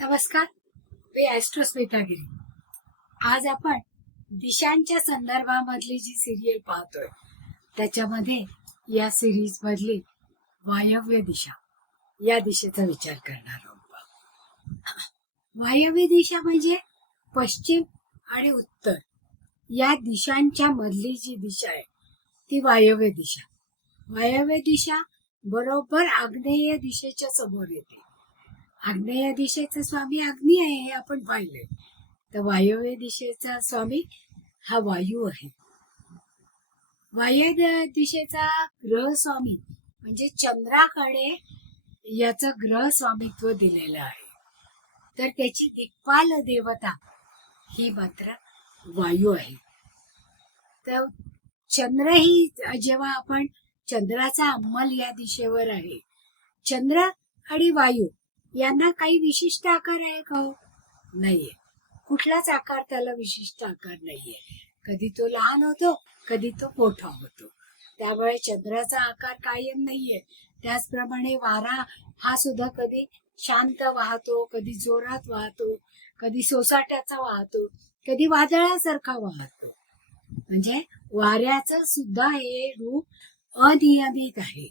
नमस्कार मी ऍस्ट्रोस्मितागिरी आज आपण दिशांच्या संदर्भामधली जी सिरियल पाहतोय त्याच्यामध्ये या सिरीज मधली वायव्य दिशा या दिशेचा विचार करणार आहोत वायव्य दिशा म्हणजे पश्चिम आणि उत्तर. या दिशांच्या मधली जी दिशा आहे ती वायव्य दिशा. वायव्य दिशा बरोबर आग्नेय दिशेच्या समोर येते. आग्नेय दिशेचा स्वामी अग्नी आहे हे आपण पाहिले तर वायव्य दिशेचा स्वामी हा वायू आहे. वायव्य दिशेचा ग्रह स्वामी म्हणजे चंद्राकडे याचं ग्रह स्वामित्व दिलेलं आहे. तर त्याची दिक्पाल देवता ही मात्र वायू आहे. तर चंद्र ही जेव्हा आपण चंद्राचा अंमल या दिशेवर आहे चंद्र आणि वायू यांना काही विशिष्ट आकार आहे का हो? नाहीये. कुठलाच आकार त्याला विशिष्ट आकार नाहीये. कधी तो लहान होतो कधी तो मोठा होतो. त्यामुळे चंद्राचा आकार कायम नाहीये. त्याचप्रमाणे वारा हा सुद्धा कधी शांत वाहतो कधी जोरात वाहतो कधी सोसाट्याचा वाहतो कधी वादळासारखा वाहतो. म्हणजे वाऱ्याचं सुद्धा हे रूप अनियमित आहे.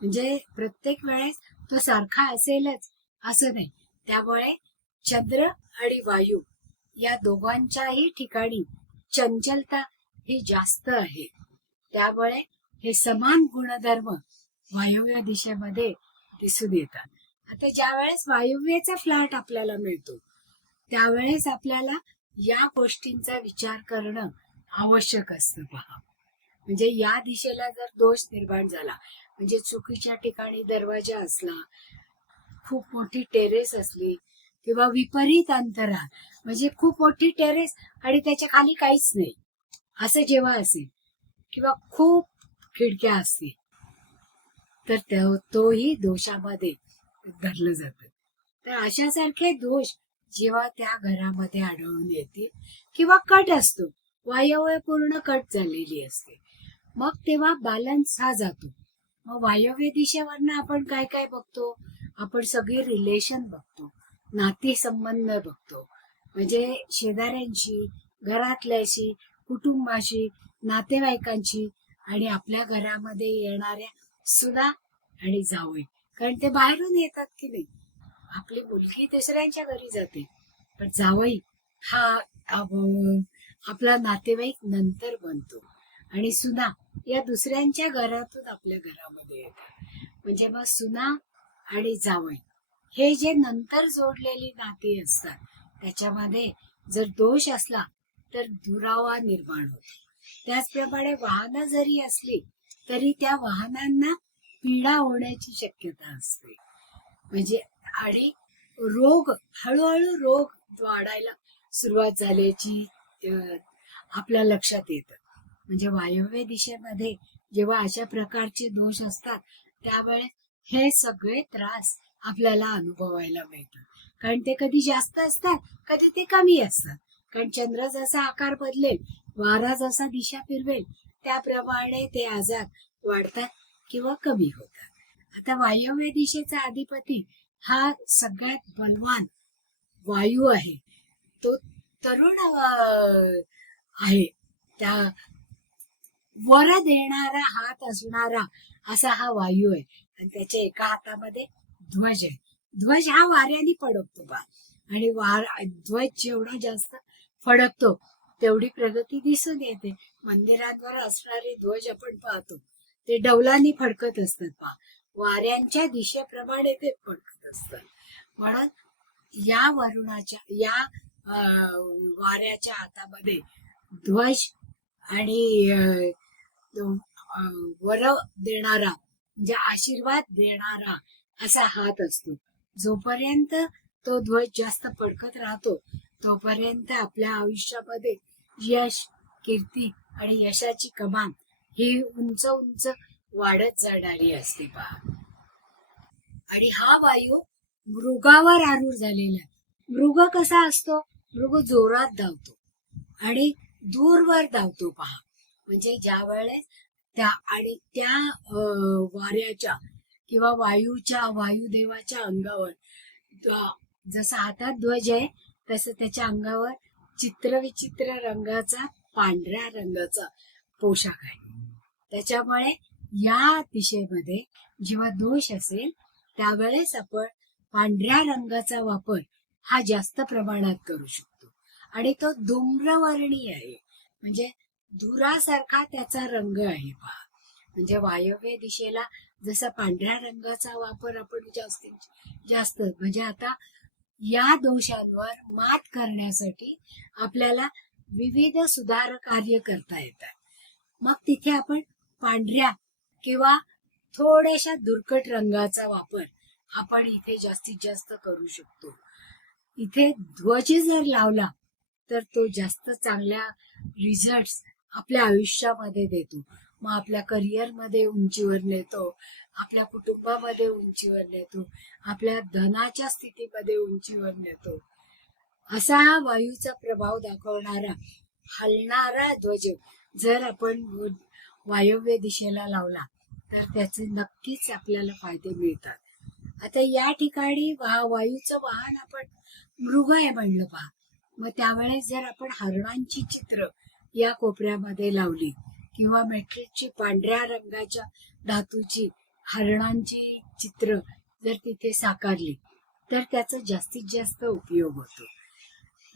म्हणजे प्रत्येक वेळेस तो सारखा असेलच. असं नाही. त्यामुळे चंद्र आणि वायू या दोघांच्याही ठिकाणी चंचलता ही जास्त आहे. त्यामुळे हे समान गुणधर्म वायव्य दिशेमध्ये दिसून येतात. आता ज्या वेळेस वायव्यचा फ्लॅट आपल्याला मिळतो त्यावेळेस आपल्याला या गोष्टींचा विचार करणं आवश्यक असतं पहा. म्हणजे या दिशेला जर दोष निर्माण झाला म्हणजे चुकीच्या ठिकाणी दरवाजा असला खूप मोठी टेरेस असली किंवा विपरीत अंतरा म्हणजे खूप मोठी टेरेस आणि त्याच्याखाली काहीच नाही. असं जेव्हा असेल किंवा खूप खिडक्या असतील तर तोही दोषामध्ये धरलं जात. तर अशासारखे दोष जेव्हा त्या घरामध्ये आढळून येतील किंवा कट असतो वायव्य पूर्ण कट झालेली असते. मग तेव्हा बॅलन्स हा जातो. मग वायव्य दिशेवरनं आपण काय काय बघतो? आपण सगळे रिलेशन बघतो. नातेसंबंध बघतो. म्हणजे शेजाऱ्यांशी घरातल्याशी कुटुंबाशी नातेवाईकांशी आणि आपल्या घरामध्ये येणाऱ्या सुना आणि जावई. कारण ते बाहेरून येतात की नाही? आपली मुलगी दुसऱ्यांच्या घरी जाते. पण जावई हा आपला नातेवाईक नंतर बनतो. आणि सुना या दुसऱ्यांच्या घरातून आपल्या घरामध्ये येतात. म्हणजे मग सुना आणि जावई. हे जे नंतर जोडलेली नाती असतात त्याच्यामध्ये जर दोष असला तर दुरावा निर्माण होतो. त्याचप्रमाणे वाहनं जरी असली तरी त्या वाहनांना पीडा होण्याची शक्यता असते. म्हणजे आणि रोग हळूहळू रोग वाढायला सुरुवात झाल्याची आपल्या लक्षात येतं. म्हणजे वायव्य दिशेमध्ये जेव्हा अशा प्रकारचे दोष असतात त्यावेळेस हे सगळे त्रास आपल्याला अनुभवायला मिळतात. कारण ते कधी जास्त असतात कधी ते कमी असतात. कारण चंद्र जसा आकार बदलेल वारा जसा दिशा फिरवेल त्याप्रमाणे ते आजार वाढतात किंवा कमी होतात. आता वायव्य दिशेचा अधिपती हा सगळ्यात बलवान वायू आहे. तो तरुण आहे. त्या वर देणारा हात असणारा असा हा वायू आहे. आणि त्याच्या एका हातामध्ये ध्वज आहे. ध्वज हा वाऱ्याने फडकतो बा. आणि वार ध्वज जेवढा जास्त फडकतो तेवढी प्रगती दिसून येते. मंदिरांवर असणारे ध्वज आपण पाहतो ते डौलांनी फडकत असतात पा वाऱ्यांच्या दिशेप्रमाणे ते फडकत असतात. म्हणून या वरुणाच्या या वाऱ्याच्या हातामध्ये ध्वज आणि वर देणारा म्हणजे आशीर्वाद देणारा असा हात असतो. जोपर्यंत तो ध्वज जास्त पडकत राहतो तोपर्यंत आपल्या आयुष्यामध्ये यश कीर्ती आणि यशाची कमान ही उंच उंच वाढत जाणारी असते पहा. आणि हा वायू मृगावर आरूढ झालेला. मृग कसा असतो? मृग जोरात धावतो आणि दूरवर धावतो पहा. म्हणजे ज्या वेळेस त्या आणि त्या वाऱ्याच्या किंवा वायूच्या वायुदेवाच्या अंगावर. जसा हातात ध्वज आहे तसं त्याच्या अंगावर चित्रविचित्र रंगाचा पांढऱ्या रंगाचा पोशाख आहे. त्याच्यामुळे या दिशेमध्ये जेव्हा दोष असेल त्यावेळेस आपण पांढऱ्या रंगाचा वापर हा जास्त प्रमाणात करू शकतो. आणि तो धूम्रवर्णी आहे. म्हणजे धुरासारखा त्याचा रंग आहे पहा म्हणजे वायव्य दिशेला जसा पांढऱ्या रंगाचा वापर आपण जास्तीत जास्त म्हणजे आता या दोषांवर मात करण्यासाठी आपल्याला विविध सुधार कार्य करता येतात. मग तिथे आपण पांढऱ्या किंवा थोड्याशा दुर्कट रंगाचा वापर आपण इथे जास्तीत जास्त करू शकतो. इथे ध्वज जर लावला तर तो जास्त चांगल्या रिझल्ट आपल्या आयुष्यामध्ये देतो. मग आपल्या करिअरमध्ये उंचीवर नेतो. आपल्या कुटुंबामध्ये उंचीवर नेतो. आपल्या धनाच्या स्थितीमध्ये उंचीवर नेतो. असा हा वायूचा प्रभाव दाखवणारा हलणारा ध्वज जर आपण वायव्य दिशेला लावला तर त्याचे नक्कीच आपल्याला फायदे मिळतात. आता या ठिकाणी वा वायूचं वाहन आपण मृग आहे म्हणलं पहा. मग त्यावेळेस जर आपण हरणांची चित्र या कोपऱ्यामध्ये लावली. किंवा मेट्रिकची पांढऱ्या रंगाच्या धातूची हरणांची चित्र जर तिथे साकारली तर त्याचा जास्तीत जास्त उपयोग होतो.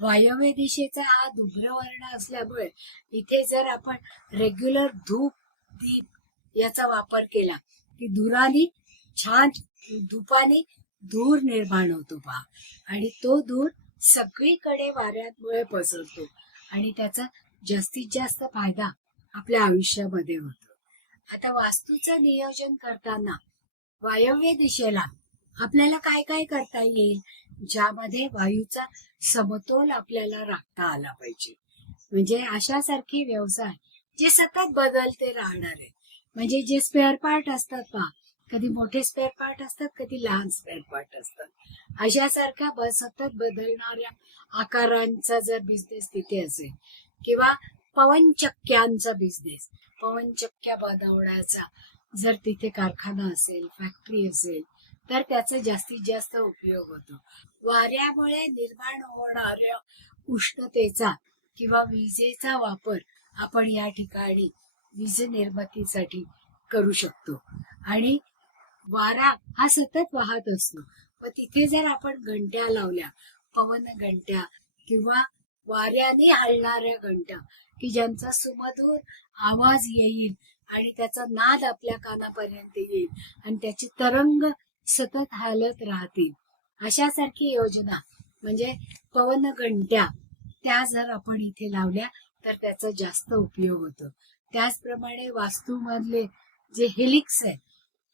वायव्य दिशेचा हा धुम्रवर्ण असल्यामुळे इथे जर आपण रेग्युलर धूप दीप याचा वापर केला की धुराने छान धुपाने धूर निर्माण होतो पहा. आणि तो धूर सगळीकडे वाऱ्यामुळे पसरतो आणि त्याचा जास्तीत जास्त फायदा आपल्या आयुष्यामध्ये होतो. आता वास्तूचं नियोजन करताना वायव्य दिशेला आपल्याला काय काय करता येईल? ज्यामध्ये वायूचा समतोल आपल्याला राखता आला पाहिजे. म्हणजे अशासारखे व्यवसाय जे सतत बदलते राहणार आहे म्हणजे जे स्पेअर पार्ट असतात पहा. कधी मोठे स्पेअर पार्ट असतात कधी लहान स्पेअर पार्ट असतात. अशासारख्या सतत बदलणाऱ्या आकारांचा जर बिझनेस तिथे असेल किंवा पवनचक्क्यांचा बिझनेस पवनचक्क्या बनवण्याचा जर तिथे कारखाना असेल फॅक्टरी असेल तर त्याचा जास्तीत जास्त उपयोग होतो. वाऱ्यामुळे निर्माण होणाऱ्या उष्णतेचा किंवा विजेचा वापर आपण या ठिकाणी वीज निर्मितीसाठी करू शकतो. आणि वारा हा सतत वाहत असतो. व तिथे जर आपण घंट्या लावल्या पवन घंट्या किंवा वाऱ्याने हलणाऱ्या घंट्या की ज्यांचा सुमधूर आवाज येईल आणि त्याचा नाद आपल्या कानापर्यंत येईल आणि त्याची तरंग सतत हालत राहतील. अशासारखी योजना म्हणजे पवन घंट्या त्या जर आपण इथे लावल्या तर त्याचा जास्त उपयोग होतो. त्याचप्रमाणे वास्तूमधले जे हेलिक्स आहे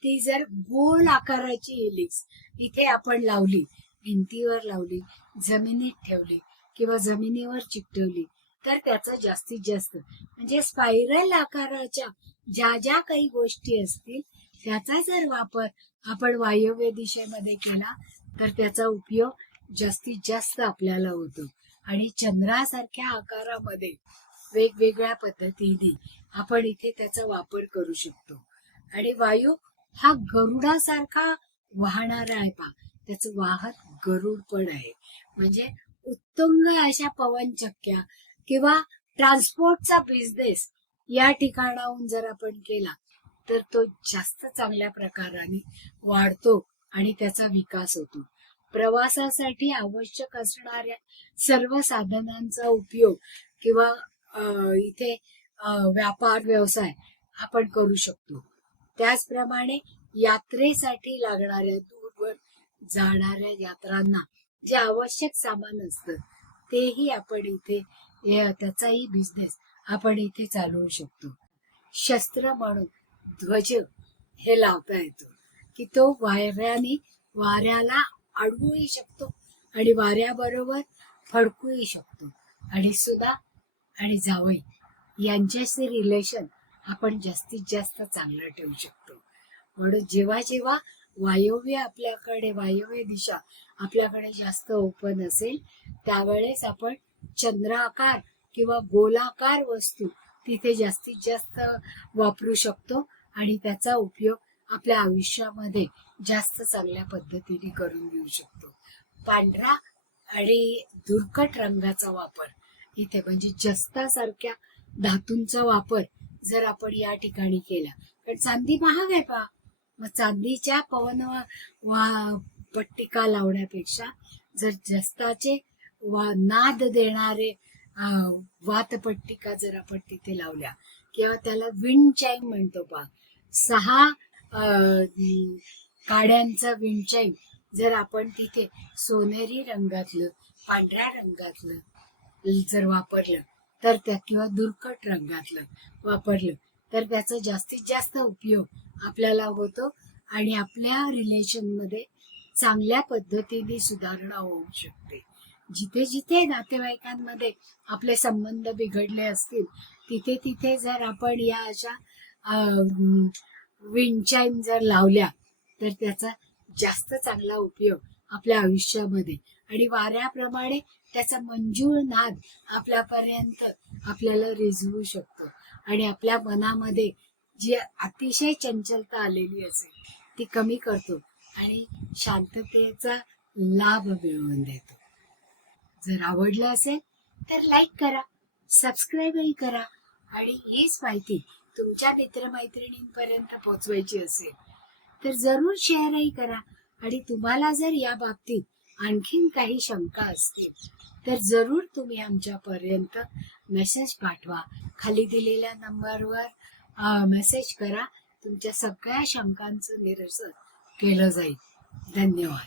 ती जर गोल आकाराची हेलिक्स इथे आपण लावली भिंतीवर लावली जमिनीत ठेवली किंवा जमिनीवर चिकटवली तर त्याचं जास्तीत जास्त म्हणजे स्पायरल आकाराच्या ज्या ज्या काही गोष्टी असतील त्याचा जर वापर आपण वायव्य दिशेमध्ये केला तर त्याचा उपयोग जास्तीत जास्त आपल्याला होतो. आणि चंद्रासारख्या आकारामध्ये वेगवेगळ्या पद्धतीने आपण इथे त्याचा वापर करू शकतो. आणि वायू हा गरुडासारखा वाहणारा आहे पा त्याचं वाहक गरुड पण आहे. म्हणजे उत्तुंग अशा पवनचक्क्या किंवा ट्रान्सपोर्टचा बिझनेस या ठिकाणाहून जर आपण केला तर तो जास्त चांगल्या प्रकाराने वाढतो आणि त्याचा विकास होतो. प्रवासासाठी आवश्यक असणाऱ्या सर्व साधनांचा उपयोग किंवा इथे व्यापार व्यवसाय आपण करू शकतो. त्याचप्रमाणे यात्रेसाठी लागणाऱ्या दूरवर जाणाऱ्या यात्रांना जे आवश्यक सामान असतं तेही आपण इथे त्याचाही बिझनेस आपण इथे चालवू शकतो. शस्त्र म्हणून ध्वज हे लावता येतो की तो वाऱ्याने वाऱ्याला अडवूही शकतो आणि वाऱ्याबरोबर फडकूही शकतो. आणि सुद्धा आणि जावई यांच्याशी रिलेशन आपण जास्तीत जास्त चांगलं ठेवू शकतो. म्हणून जेव्हा जेव्हा वायव्य आपल्याकडे वायव्य दिशा आपल्याकडे जास्त ओपन असेल त्यावेळेस आपण चंद्राकार किंवा गोलाकार वस्तू तिथे जास्तीत जास्त वापरू शकतो आणि त्याचा उपयोग आपल्या आयुष्यामध्ये जास्त चांगल्या पद्धतीने करून घेऊ शकतो. पांढरा आणि दुर्कट रंगाचा वापर. इथे म्हणजे जस्तासारख्या धातूंचा वापर जर आपण या ठिकाणी केला. कारण चांदी महाग आहे पहा. मग चांदीच्या पवन वा पट्टिका लावण्यापेक्षा जर जस्ताचे वा नाद देणारे वातपट्टिका जर आपण तिथे लावल्या किंवा त्याला विंड चाईम म्हणतो पहा सहा काड्यांचा विंड चाईम जर आपण तिथे सोनेरी रंगातलं पांढऱ्या रंगातलं जर वापरलं तर त्या किंवा दुर्कट रंगातलं वापरलं तर त्याचा जास्तीत जास्त उपयोग आपल्याला होतो आणि आपल्या रिलेशनमध्ये चांगल्या पद्धतीने सुधारणा होऊ शकते. जिथे जिथे नातेवाईकांमध्ये आपले संबंध बिघडले असतील तिथे तिथे जर आपण या अशा विंडचाईम जर लावल्या तर त्याचा जास्त चांगला उपयोग आपल्या आयुष्यामध्ये आणि वाऱ्याप्रमाणे त्याचा मंजूळ नाद आपल्यापर्यंत आपल्याला रिझवू शकतो. आणि आपल्या मनामध्ये जी अतिशय चंचलता आलेली असेल ती कमी करतो आणि शांततेचा लाभ मिळवून देतो. जर आवडलं असेल तर लाईक करा सबस्क्राईबही करा आणि हीच माहिती तुमच्या मित्रमैत्रिणींपर्यंत पोहोचवायची असेल तर जरूर शेअरही करा आणि तुम्हाला जर या बाबतीत आणखीन काही शंका असतील तर जरूर तुम्ही आमच्यापर्यंत मेसेज पाठवा. खाली दिलेल्या नंबरवर मेसेज करा. तुमच्या सगळ्या शंकांचं निरसन केलं जाईल. धन्यवाद.